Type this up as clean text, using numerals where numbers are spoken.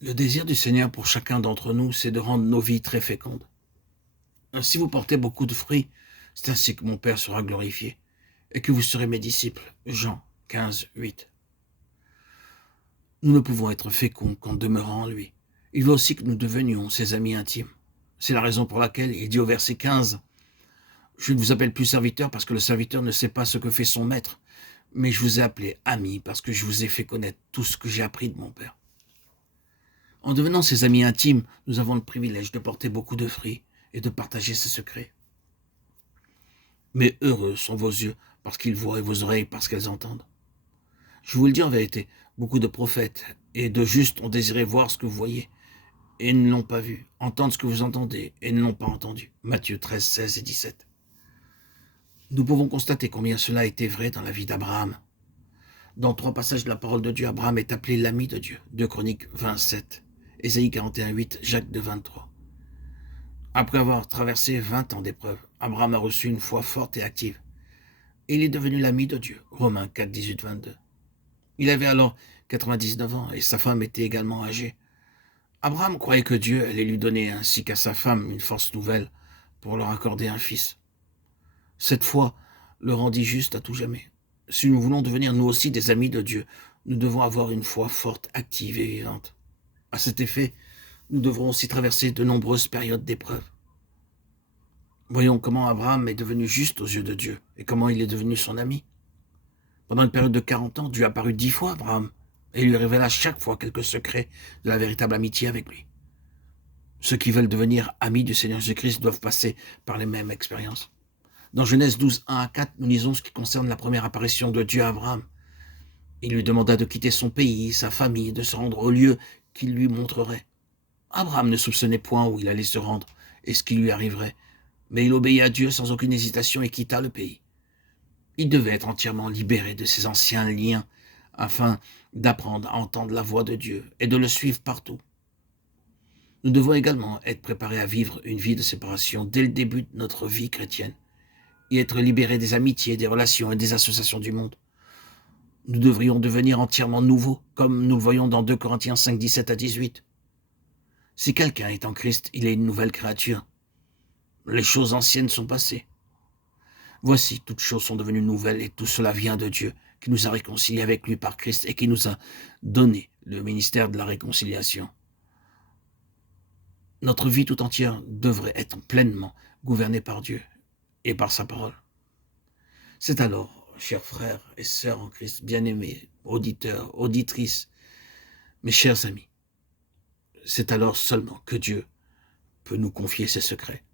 Le désir du Seigneur pour chacun d'entre nous, c'est de rendre nos vies très fécondes. Si vous portez beaucoup de fruits, c'est ainsi que mon Père sera glorifié, et que vous serez mes disciples. Jean 15, 8. Nous ne pouvons être féconds qu'en demeurant en lui. Il veut aussi que nous devenions ses amis intimes. C'est la raison pour laquelle il dit au verset 15, « Je ne vous appelle plus serviteur parce que le serviteur ne sait pas ce que fait son maître, mais je vous ai appelé ami parce que je vous ai fait connaître tout ce que j'ai appris de mon Père. » En devenant ses amis intimes, nous avons le privilège de porter beaucoup de fruits et de partager ses secrets. Mais heureux sont vos yeux parce qu'ils voient et vos oreilles parce qu'elles entendent. Je vous le dis en vérité, beaucoup de prophètes et de justes ont désiré voir ce que vous voyez et ne l'ont pas vu, entendre ce que vous entendez et ne l'ont pas entendu. Matthieu 13, 16 et 17. Nous pouvons constater combien cela a été vrai dans la vie d'Abraham. Dans 3 passages de la parole de Dieu, Abraham est appelé l'ami de Dieu. 2 Chroniques 27, Ésaïe 41, 8, Jacques 2, 23. Après avoir traversé 20 ans d'épreuves, Abraham a reçu une foi forte et active. Et il est devenu l'ami de Dieu. Romains 4, 18, 22. Il avait alors 99 ans et sa femme était également âgée. Abraham croyait que Dieu allait lui donner ainsi qu'à sa femme une force nouvelle pour leur accorder un fils. Cette foi le rendit juste à tout jamais. Si nous voulons devenir nous aussi des amis de Dieu, nous devons avoir une foi forte, active et vivante. À cet effet, nous devrons aussi traverser de nombreuses périodes d'épreuves. Voyons comment Abraham est devenu juste aux yeux de Dieu et comment il est devenu son ami. Pendant une période de 40 ans, Dieu apparut 10 fois à Abraham et lui révéla chaque fois quelques secrets de la véritable amitié avec lui. Ceux qui veulent devenir amis du Seigneur Jésus-Christ doivent passer par les mêmes expériences. Dans Genèse 12, 1 à 4, nous lisons ce qui concerne la première apparition de Dieu à Abraham. Il lui demanda de quitter son pays, sa famille, de se rendre au lieu qu'il lui montrerait. Abraham ne soupçonnait point où il allait se rendre et ce qui lui arriverait, mais il obéit à Dieu sans aucune hésitation et quitta le pays. Il devait être entièrement libéré de ses anciens liens afin d'apprendre à entendre la voix de Dieu et de le suivre partout. Nous devons également être préparés à vivre une vie de séparation dès le début de notre vie chrétienne et être libérés des amitiés, des relations et des associations du monde. Nous devrions devenir entièrement nouveaux, comme nous le voyons dans 2 Corinthiens 5, 17 à 18. Si quelqu'un est en Christ, il est une nouvelle créature. Les choses anciennes sont passées. Voici, toutes choses sont devenues nouvelles et tout cela vient de Dieu, qui nous a réconciliés avec lui par Christ et qui nous a donné le ministère de la réconciliation. Notre vie tout entière devrait être pleinement gouvernée par Dieu et par sa parole. C'est alors, chers frères et sœurs en Christ, bien-aimés, auditeurs, auditrices, mes chers amis, c'est alors seulement que Dieu peut nous confier ses secrets.